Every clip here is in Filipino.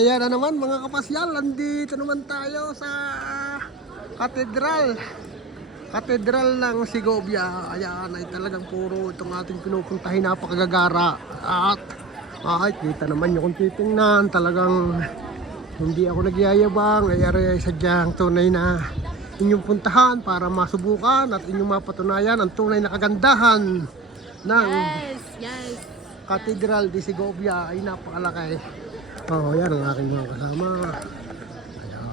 Ayan na naman mga kapasyal, nandito naman tayo sa Katedral ng Segovia. Ayan ay talagang puro itong ating pinupuntahin, napakagagara. At kita naman nyo kung titingnan, talagang hindi ako nagyayabang. Ay sadyang tunay na inyong puntahan para masubukan at inyong mapatunayan ang tunay na kagandahan ng Katedral de Segovia. Ay napakalaki. Yan ang aking mga kasama. Ayan.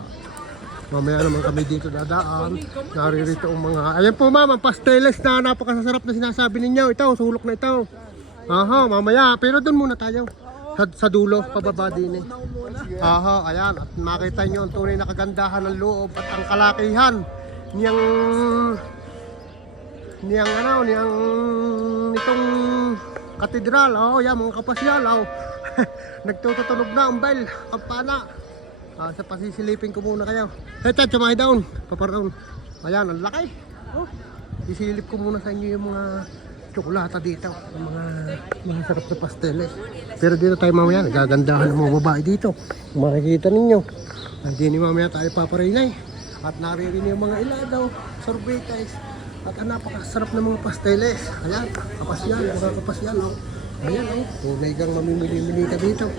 Mamaya naman kami dito dadaan. Naririto ang mga... Ayan po ma'am, ang pasteles na napakasasarap na sinasabi ninyo. Ito, sulok na ito. Mamaya. Pero doon muna tayo. Sa dulo, pababa din eh. Ayan. At makita nyo ang tunay na kagandahan ng loob at ang kalakihan nitong katedral. Yan mga kapasyal. Nagtututunog na ang bell, kampana. Sa pasisilipin ko muna kayo. Hey, chumahay down. Papardown. Ayan, ang laki. Isilip ko muna sa inyo yung mga tsokolata dito. Yung mga sarap na pasteles. Pero dito tayo mamaya, nagagandahan ng mga babae dito. Makikita ninyo. Hindi ni mamaya tayo paparinay. At naririnig yung mga iladaw, sorbetes. At napakasarap ng mga pasteles. Ayan, kapasyal, mga kapasyal. Ayan, tunay kang mamimili-mili ka dito.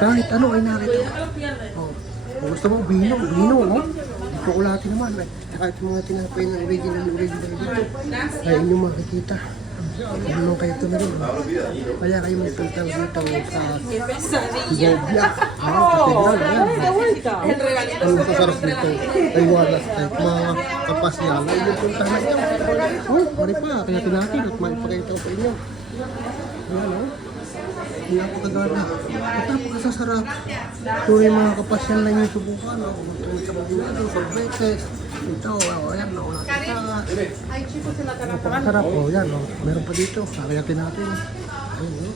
Kahit ano ay narito. Kung gusto mo, bino. Tsokolate naman. Kahit mga tinapay na original dito. Ay inyong makikita. Ano kayo ito na rin. Kaya kayo may punta dito sa Segovia. Katedral. Ang masasarap dito ay walas type. Mga kapasyal ay yung punta na ito. Pari pa, kaya tinatin at maipakita ko sa inyo. Ayan napakaganda. At napakasasarap. Ito yung mga kapasyal na yung subukan. Tunay sa pagbunan, sorbetes. Ito, ayan, nakita. Napakasarap. Yan, meron pa dito. Kakayatin natin. Ayan,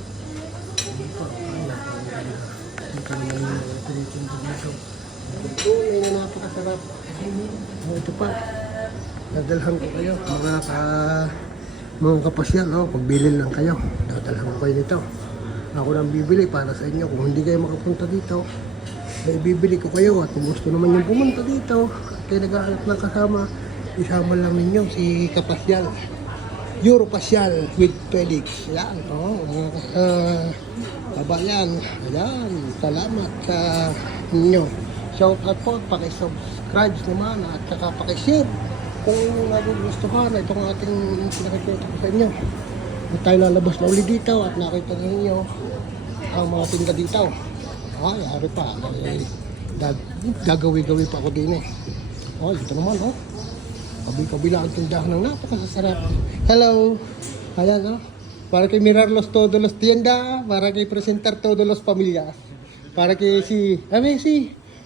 tunay na napakasarap. Ito pa. Dadalhan ko kayo. Mga kapasyal, pagbilin lang kayo. Dadalhan ko kayo nito. Ako nang bibili para sa inyo. Kung hindi kayo makapunta dito, ay bibili ko kayo. At kung gusto naman yung pumunta dito, kayo nag-aalat ng kasama, isama lang ninyo si Kapasyal. Europasyal with Felix. Yan, kabayan. Ayan, salamat sa inyo. Shout out po, pakisubscribe naman at saka pakishare kung nagugustuhan itong ating pinakikita ko sa inyo. At tayo lalabas na ulit dito at nakita ninyo ang mga tinda dito. Ari pa. Gagawi-gawi pa ako din eh. Ito naman kabila ang tindahan ng napakasasarap. Hello! Ayan para kay mirar los todos los tienda, para kay presentar todos los pamilyas. Para kay si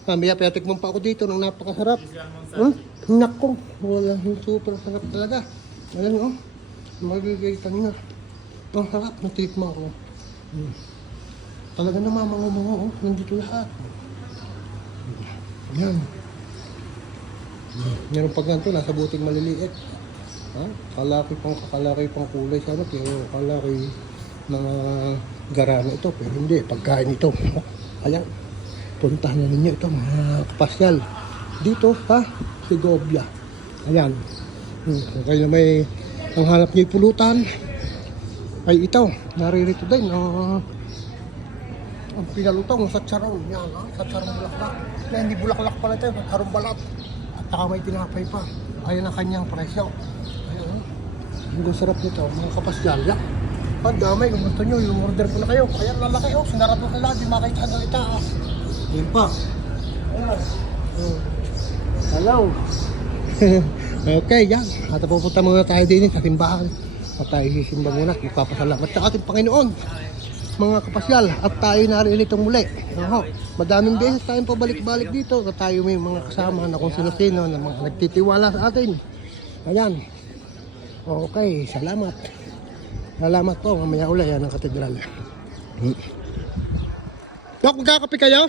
mamaya patikman pa ako dito ng napakasarap. Nako, wala, super sarap talaga. Ayan magigaitan nga. Ang harap ng tikman ko. Talaga naman mga nandito lahat. Ayan. Meron pag ganito, nasa buting maliliit. Kalaki pang kulay sana, pero kalaki mga garana ito. Pero hindi, pagkain ito. Ayan. Puntahan na ninyo ito mga kapasyal. Dito Segovia. Ayan. Kaya may ang hanap niyo pulutan ay ito. Naririto din ang pinalutong sa charon. Yan sa charon bulaklak. Hindi bulaklak pala ito, charon balat. At saka may tinapay pa. Ayan ang kanyang presyo. Ayan ang sarap nito mga kapasyal. Ang damay, kung gusto nyo yung order ko na kayo. Ayan lalaki sinarap na sila. Di makita na itaas. Ayan pa. Hello. Okay, yan. At pupunta muna tayo din sa simbahan. At tayo sisimba muna. Ipapasalamat sa ating Panginoon. Mga kapasyal. At tayo naririto muli. Madaming beses tayong pabalik-balik dito. At tayo may mga kasama na kung sino-sino na mga nagtitiwala sa atin. Ayan. Okay, salamat. Salamat po. Mamaya ulit yan ang katedral. Dok, magkakape kayo?